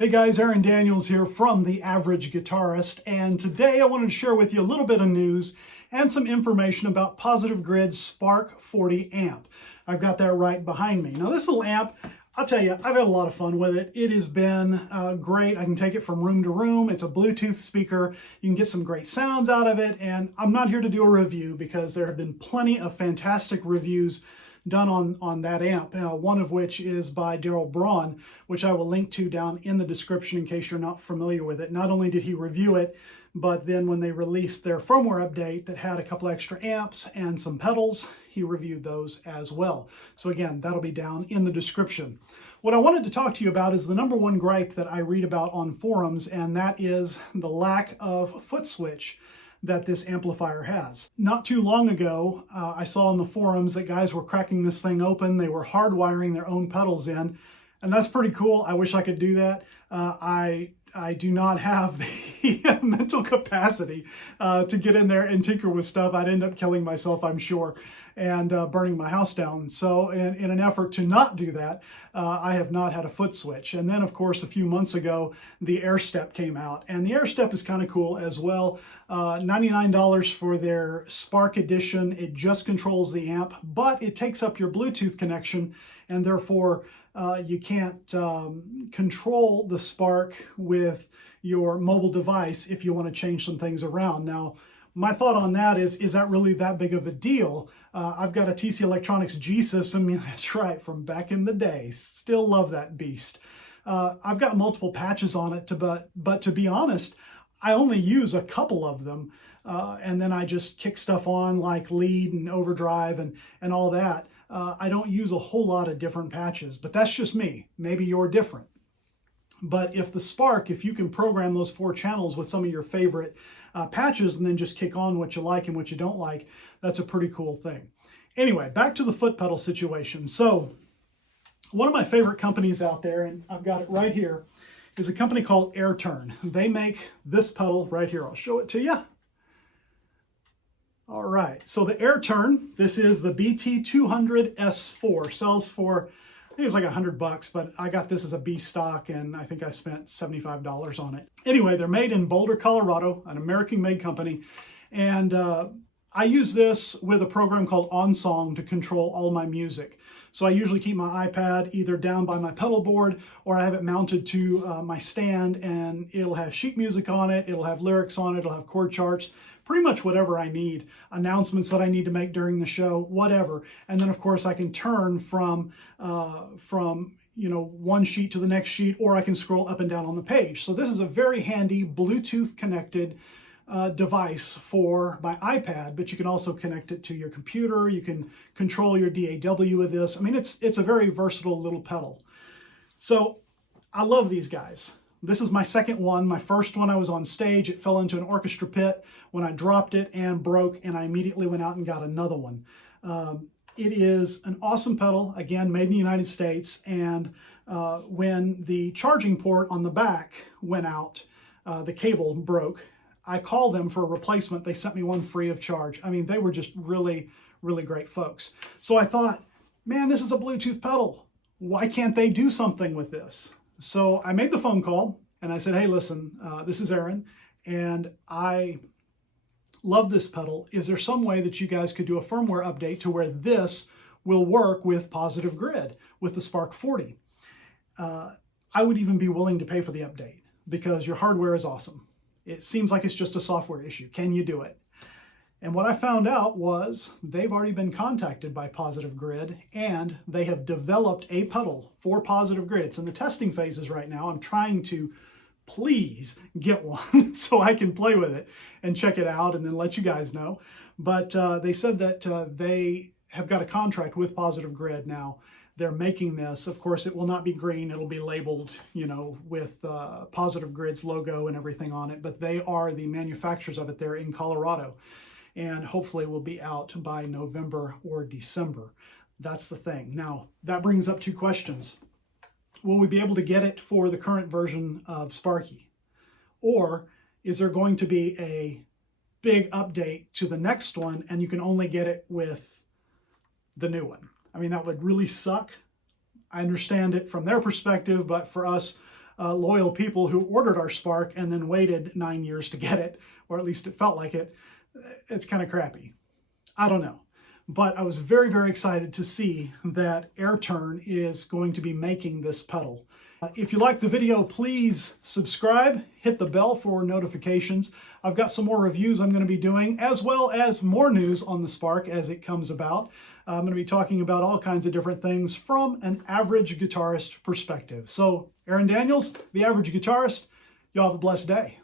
Hey guys, Aaron Daniels here from The Average Guitarist, and today I wanted to share with you a little bit of news and some information about Positive Grid's Spark 40 amp. I've got that right behind me. Now this little amp, I'll tell you, I've had a lot of fun with it. It has been great. I can take it from room to room. It's a Bluetooth speaker. You can get some great sounds out of it, and I'm not here to do a review because there have been plenty of fantastic reviews done on that amp, one of which is by Braun, which I will link to down in the description in case you're not familiar with it. Not only did he review it, but then when they released their firmware update that had a couple extra amps and some pedals, he reviewed those as well. So again, that'll be down in the description. What I wanted to talk to you about is the number one gripe that I read about on forums, and that is the lack of foot switch that this amplifier has. Not too long ago, I saw on the forums that guys were cracking this thing open. They were hardwiring their own pedals in, and that's pretty cool. I wish I could do that. I do not have the mental capacity to get in there and tinker with stuff. I'd end up killing myself, I'm sure, and burning my house down. So in an effort to not do that, I have not had a foot switch. And then, of course, a few months ago, the Air Step came out. And the Air Step is kind of cool as well. $99 for their Spark Edition. It just controls the amp, but it takes up your Bluetooth connection, and therefore you can't control the Spark with your mobile device if you want to change some things around. Now, my thought on that is that really that big of a deal? I've got a TC Electronics G system, that's right, from back in the day. Still love that beast. I've got multiple patches on it, but to be honest, I only use a couple of them, and then I just kick stuff on like lead and overdrive and all that. I don't use a whole lot of different patches, but that's just me. Maybe you're different. But if the Spark, if you can program those 4 channels with some of your favorite patches and then just kick on what you like and what you don't like, that's a pretty cool thing. Anyway, back to the foot pedal situation. So one of my favorite companies out there, and I've got it right here, is a company called Airturn. They make this pedal right here. I'll show it to you. All right, so the Airturn, this is the BT200S4, sells for, I think it was like $100, but I got this as a B stock, and I think I spent $75 on it. Anyway, they're made in Boulder, Colorado, an American-made company, and I use this with a program called OnSong to control all my music. So I usually keep my iPad either down by my pedal board, or I have it mounted to my stand, and it'll have sheet music on it, it'll have lyrics on it, it'll have chord charts, pretty much whatever I need, announcements that I need to make during the show, whatever. And then of course I can turn from one sheet to the next sheet, or I can scroll up and down on the page. So this is a very handy Bluetooth connected device for my iPad, but you can also connect it to your computer. You can control your DAW with this. I mean, it's a very versatile little pedal. So I love these guys. This is my second one. My first one, I was on stage. It fell into an orchestra pit when I dropped it and broke, and I immediately went out and got another one. It is an awesome pedal, again, made in the United States, and when the charging port on the back went out, the cable broke. I called them for a replacement. They sent me one free of charge. I mean, they were just really, really great folks. So I thought, man, this is a Bluetooth pedal. Why can't they do something with this? So I made the phone call and I said, hey, listen, this is Aaron, and I love this pedal. Is there some way that you guys could do a firmware update to where this will work with Positive Grid, with the Spark 40? I would even be willing to pay for the update because your hardware is awesome. It seems like it's just a software issue. Can you do it? And what I found out was they've already been contacted by Positive Grid, and they have developed a pedal for Positive Grid. It's in the testing phases right now. I'm trying to please get one so I can play with it and check it out and then let you guys know. But they said that they have got a contract with Positive Grid now. They're making this. Of course, it will not be green. It'll be labeled, with Positive Grid's logo and everything on it, but they are the manufacturers of it there in Colorado, and hopefully will be out by November or December. That's the thing. Now, that brings up 2 questions. Will we be able to get it for the current version of Sparky? Or is there going to be a big update to the next one and you can only get it with the new one? I mean, that would really suck. I understand it from their perspective, but for us loyal people who ordered our Spark and then waited 9 years to get it, or at least it felt like it. It's kind of crappy. I don't know. But I was very, very excited to see that AirTurn is going to be making this pedal. If you liked the video, please subscribe, hit the bell for notifications. I've got some more reviews I'm going to be doing, as well as more news on the Spark as it comes about. I'm going to be talking about all kinds of different things from an average guitarist perspective. So, Arron Daniels, the average guitarist, y'all have a blessed day.